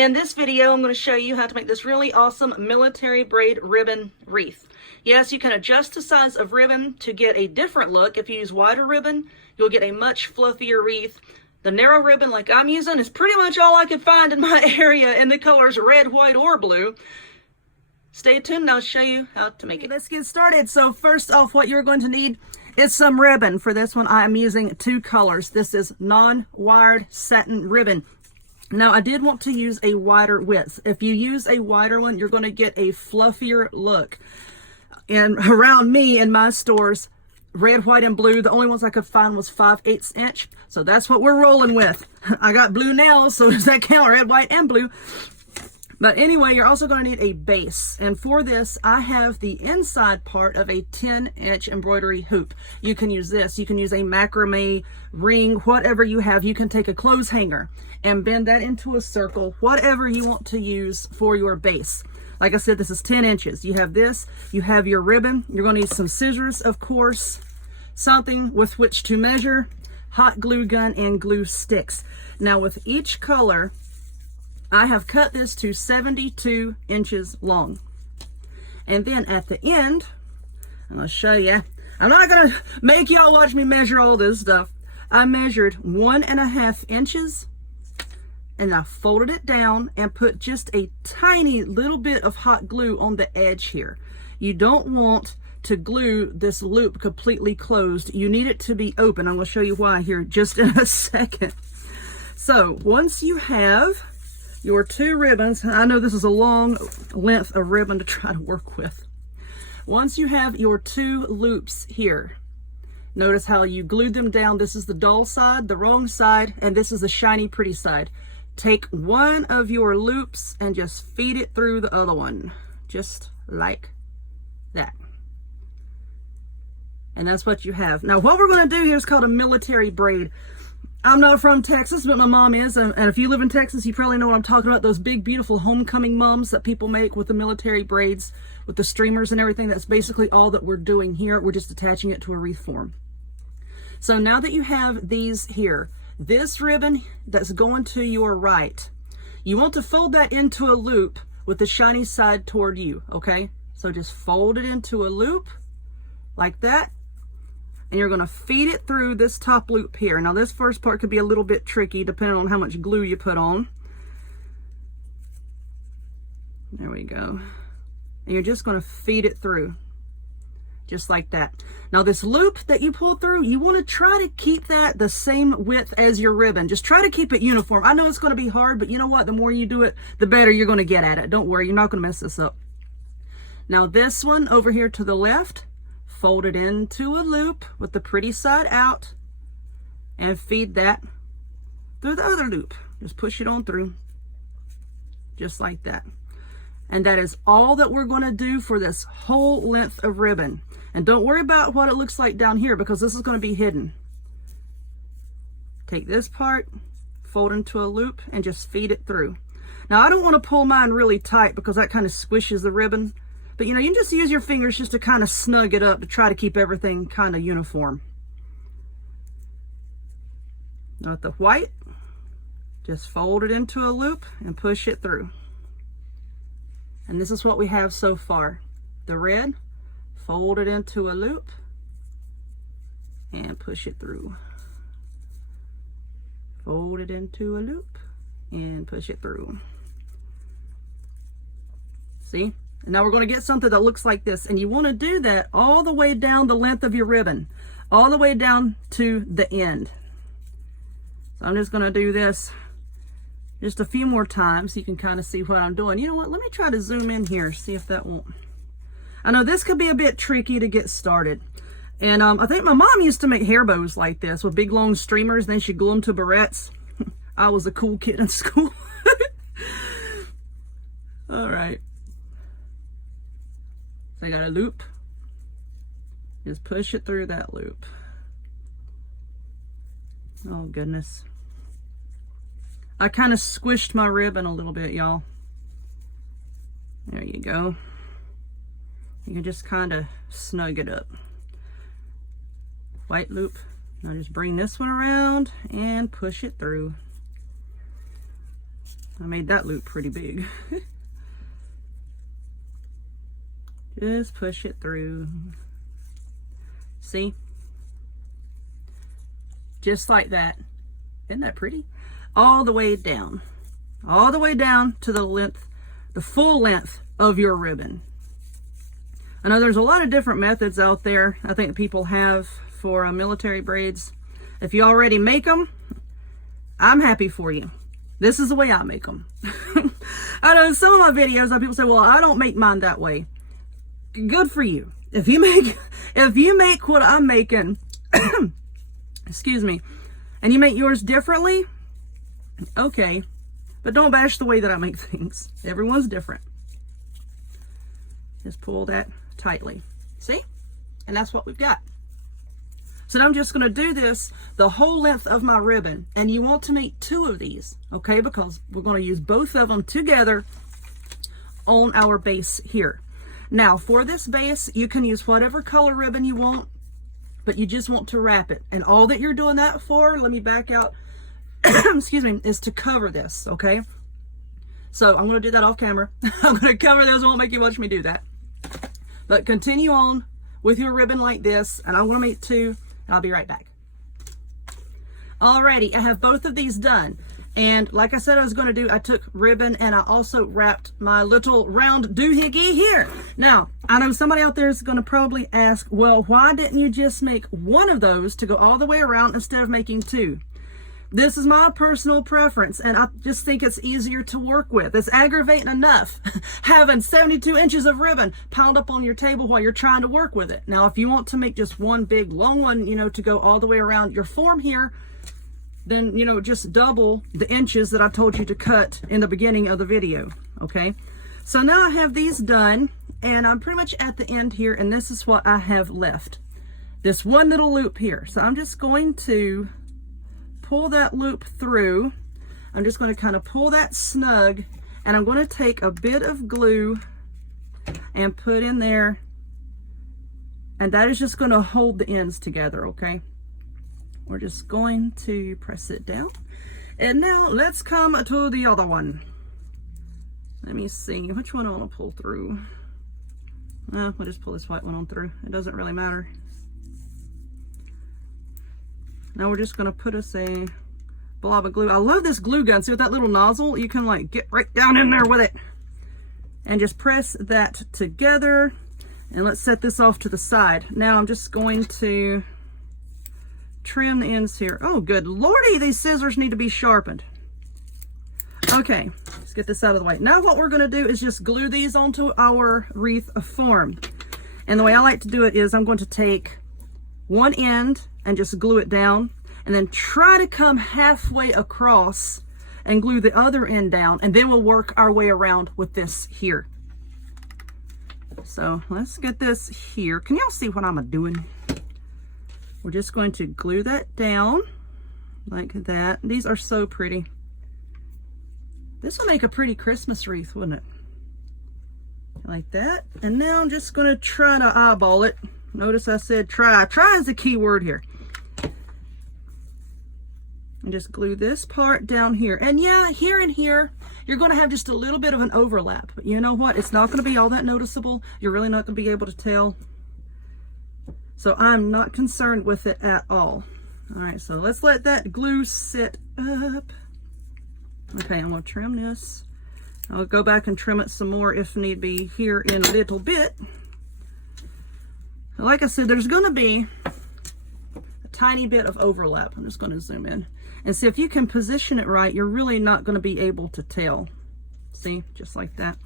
In this video, I'm going to show you how to make this really awesome military braid ribbon wreath. Yes, you can adjust the size of ribbon to get a different look. If you use wider ribbon, you'll get a much fluffier wreath. The narrow ribbon like I'm using is pretty much all I could find in my area in the colors red, white, or blue. Stay tuned and I'll show you how to make it. Let's get started. So first off, what you're going to need is some ribbon. For this one, I am using two colors. This is non-wired satin ribbon. Now, I did want to use a wider width. If you use a wider one, you're going to get a fluffier look. And around me in my stores, red, white, and blue, the only ones I could find was 5/8 inch. So that's what we're rolling with. I got blue nails, so does that count? Red, white, and blue. But anyway, you're also going to need a base. And for this, I have the inside part of a 10-inch embroidery hoop. You can use this. You can use a macrame ring, whatever you have. You can take a clothes hanger and bend that into a circle, whatever you want to use for your base. Like I said, this is 10 inches. You have this, you have your ribbon. You're going to need some scissors, of course, something with which to measure, hot glue gun, and glue sticks. Now with each color, I have cut this to 72 inches long. And then at the end, I'm going to show you. I'm not going to make y'all watch me measure all this stuff. I measured 1.5 inches and I folded it down and put just a tiny little bit of hot glue on the edge here. You don't want to glue this loop completely closed. You need it to be open. I'm going to show you why here just in a second. So once you have your two ribbons, I know this is a long length of ribbon to try to work with. Once you have your two loops here, notice how you glued them down. This is the dull side, the wrong side, and this is the shiny, pretty side. Take one of your loops and just feed it through the other one, just like that. And that's what you have. Now, what we're going to do here is called a military braid. I'm not from Texas, but my mom is, and if you live in Texas, you probably know what I'm talking about, those big, beautiful homecoming mums that people make with the military braids, with the streamers and everything. That's basically all that we're doing here. We're just attaching it to a wreath form. So now that you have these here, this ribbon that's going to your right, you want to fold that into a loop with the shiny side toward you, okay? So just fold it into a loop like that. And you're going to feed it through this top loop here. Now this first part could be a little bit tricky depending on how much glue you put on. There we go. And you're just going to feed it through. Just like that. Now this loop that you pull through, you want to try to keep that the same width as your ribbon. Just try to keep it uniform. I know it's going to be hard, but you know what? The more you do it, the better you're going to get at it. Don't worry, you're not going to mess this up. Now this one over here to the left, fold it into a loop with the pretty side out and feed that through the other loop. Just push it on through, just like that. And that is all that we're going to do for this whole length of ribbon. And don't worry about what it looks like down here because this is going to be hidden. Take this part, fold into a loop, and just feed it through. Now I don't want to pull mine really tight because that kind of squishes the ribbon. But you know, you can just use your fingers just to kind of snug it up to try to keep everything kind of uniform. Now with the white, just fold it into a loop and push it through. And this is what we have so far. The red, fold it into a loop and push it through. Fold it into a loop and push it through. See? And now we're going to get something that looks like this. And you want to do that all the way down the length of your ribbon, all the way down to the end. So I'm just going to do this just a few more times so you can kind of see what I'm doing. You know what? Let me try to zoom in here, see if that won't. I know this could be a bit tricky to get started. And I think my mom used to make hair bows like this with big long streamers, and then she'd glue them to barrettes. I was a cool kid in school. All right. So I got a loop. Just push it through that loop. Oh goodness. I kind of squished my ribbon a little bit, y'all. There you go. You can just kind of snug it up. White loop. Now just bring this one around and push it through. I made that loop pretty big. Just push it through. See? Just like that. Isn't that pretty? All the way down. All the way down to the length, the full length of your ribbon. I know there's a lot of different methods out there I think people have for military braids. If you already make them, I'm happy for you. This is the way I make them. I know in some of my videos, people say, well, I don't make mine that way. Good for you. If you make what I'm making, excuse me, and you make yours differently, okay, but don't bash the way that I make things. Everyone's different. Just pull that tightly. See? And that's what we've got. So now I'm just going to do this the whole length of my ribbon. And you want to make 2 of these, okay? Because we're going to use both of them together on our base here. Now, for this base, you can use whatever color ribbon you want, but you just want to wrap it. And all that you're doing that for, let me back out, excuse me, is to cover this, okay? So I'm going to do that off camera. I'm going to cover this. I won't make you watch me do that. But continue on with your ribbon like this, and I'm going to make 2, and I'll be right back. Alrighty, I have both of these done. And like I said I was going to do, I took ribbon and I also wrapped my little round doohickey here. Now, I know somebody out there is going to probably ask, well, why didn't you just make 1 of those to go all the way around instead of making 2? This is my personal preference, and I just think it's easier to work with. It's aggravating enough having 72 inches of ribbon piled up on your table while you're trying to work with it. Now, if you want to make just one big long one, you know, to go all the way around your form here, then, you know, just double the inches that I told you to cut in the beginning of the video, okay? So now I have these done, and I'm pretty much at the end here, and this is what I have left. This one little loop here. So I'm just going to pull that loop through. I'm just going to kind of pull that snug, and I'm going to take a bit of glue and put in there, and that is just going to hold the ends together, okay? We're just going to press it down. And now let's come to the other one. Let me see, which one I want to pull through. We'll just pull this white one on through. It doesn't really matter. Now we're just going to put us a blob of glue. I love this glue gun. See, with that little nozzle, you can like get right down in there with it. And just press that together. And let's set this off to the side. Now I'm just going to trim the ends here. Oh, good lordy, these scissors need to be sharpened. Okay, let's get this out of the way. Now what we're going to do is just glue these onto our wreath form. And the way I like to do it is I'm going to take one end and just glue it down, and then try to come halfway across and glue the other end down, and then we'll work our way around with this here. So let's get this here. Can y'all see what I'm doing? We're just going to glue that down like that. These are so pretty. This will make a pretty Christmas wreath, wouldn't it? Like that. And now I'm just going to try to eyeball it. Notice I said try. Try is the key word here. And just glue this part down here. And yeah, here and here, you're going to have just a little bit of an overlap. But you know what? It's not going to be all that noticeable. You're really not going to be able to tell. So I'm not concerned with it at all. All right, so let's let that glue sit up. Okay, I'm going to trim this. I'll go back and trim it some more if need be here in a little bit. Like I said, there's going to be a tiny bit of overlap. I'm just going to zoom in. And see, if you can position it right, you're really not going to be able to tell. See, just like that.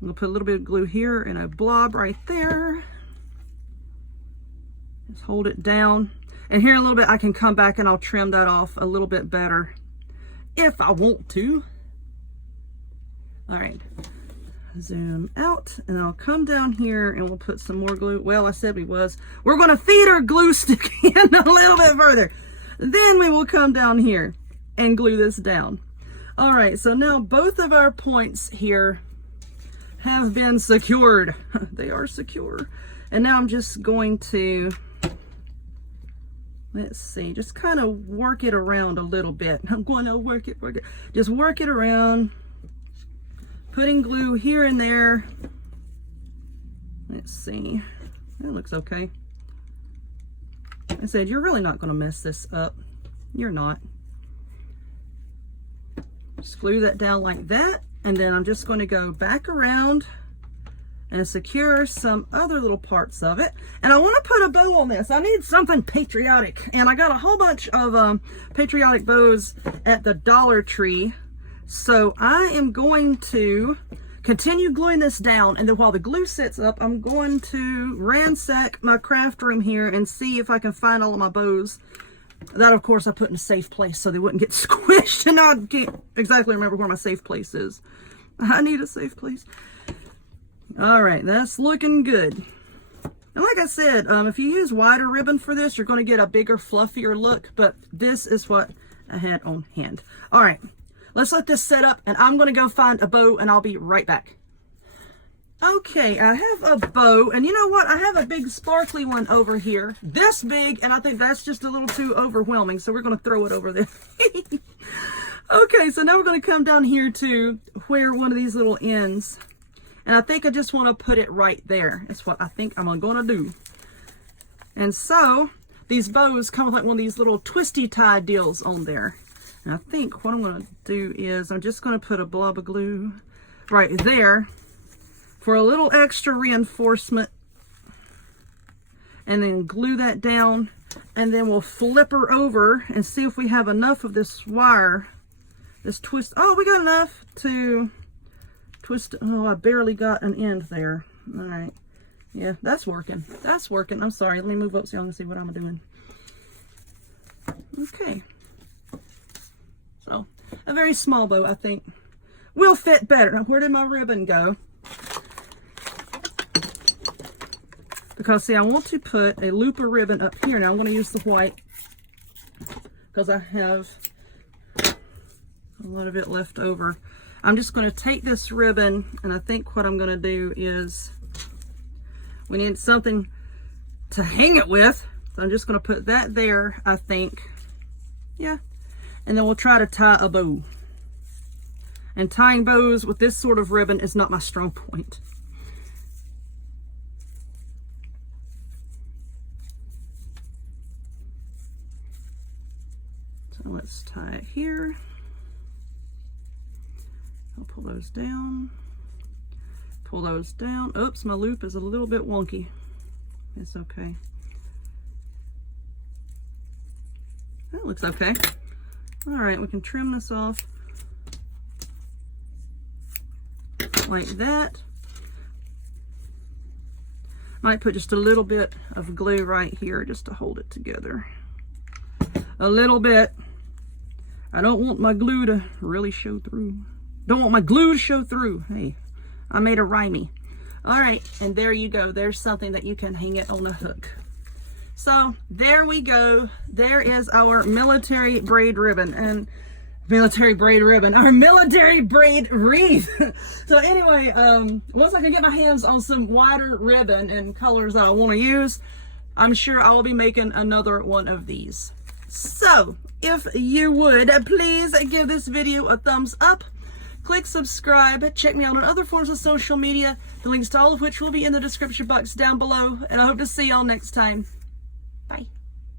I'm going to put a little bit of glue here and a blob right there. Just hold it down. And here in a little bit, I can come back and I'll trim that off a little bit better if I want to. All right, zoom out, and I'll come down here and we'll put some more glue. Well, I said we're going to feed our glue stick in a little bit further. Then we will come down here and glue this down. All right, so now both of our points here have been secured. They are secure. And now I'm just going to let's see, just kind of work it around a little bit. I'm going to work it. Just work it around, putting glue here and there. Let's see, that looks okay. I said, you're really not going to mess this up. You're not. Just glue that down like that, and then I'm just going to go back around and secure some other little parts of it. And I want to put a bow on this. I need something patriotic, and I got a whole bunch of patriotic bows at the Dollar Tree. So I am going to continue gluing this down, and then while the glue sits up, I'm going to ransack my craft room here and see if I can find all of my bows. That, of course, I put in a safe place so they wouldn't get squished, and I can't exactly remember where my safe place is. I need a safe place. All right, that's looking good. And like I said, if you use wider ribbon for this, you're going to get a bigger, fluffier look, but this is what I had on hand. All right, let's let this set up, and I'm going to go find a bow, and I'll be right back. Okay, I have a bow, and you know what? I have a big sparkly one over here, this big, and I think that's just a little too overwhelming, so we're going to throw it over there. Okay, so now we're going to come down here to where one of these little ends, and I think I just want to put it right there. That's what I think I'm going to do. And so these bows come with like one of these little twisty tie deals on there. And I think what I'm going to do is I'm just going to put a blob of glue right there for a little extra reinforcement, and then glue that down, and then we'll flip her over and see if we have enough of this wire, this twist. Oh, we got enough to twist. Oh, I barely got an end there. All right, yeah, that's working. That's working. I'm sorry, let me move up so y'all can see what I'm doing. Okay, so a very small bow, I think, will fit better. Now, where did my ribbon go? Because see, I want to put a loop of ribbon up here. Now I'm going to use the white because I have a lot of it left over. I'm just going to take this ribbon, and I think what I'm going to do is we need something to hang it with. So I'm just going to put that there, I think. Yeah. And then we'll try to tie a bow. And tying bows with this sort of ribbon is not my strong point. So let's tie it here. I'll pull those down. Pull those down. Oops, my loop is a little bit wonky. It's okay. That looks okay. All right, we can trim this off like that. Might put just a little bit of glue right here just to hold it together. A little bit. I don't want my glue to really show through. Don't want my glue to show through. Hey, I made a rhymey. All right, and there you go. There's something that you can hang it on a hook. So there we go. There is our military braid ribbon, and our military braid wreath. So anyway, once I can get my hands on some wider ribbon and colors that I want to use, I'm sure I will be making another one of these. So if you would, please give this video a thumbs up. Click subscribe. Check me out on other forms of social media, the links to all of which will be in the description box down below. And I hope to see y'all next time. Bye.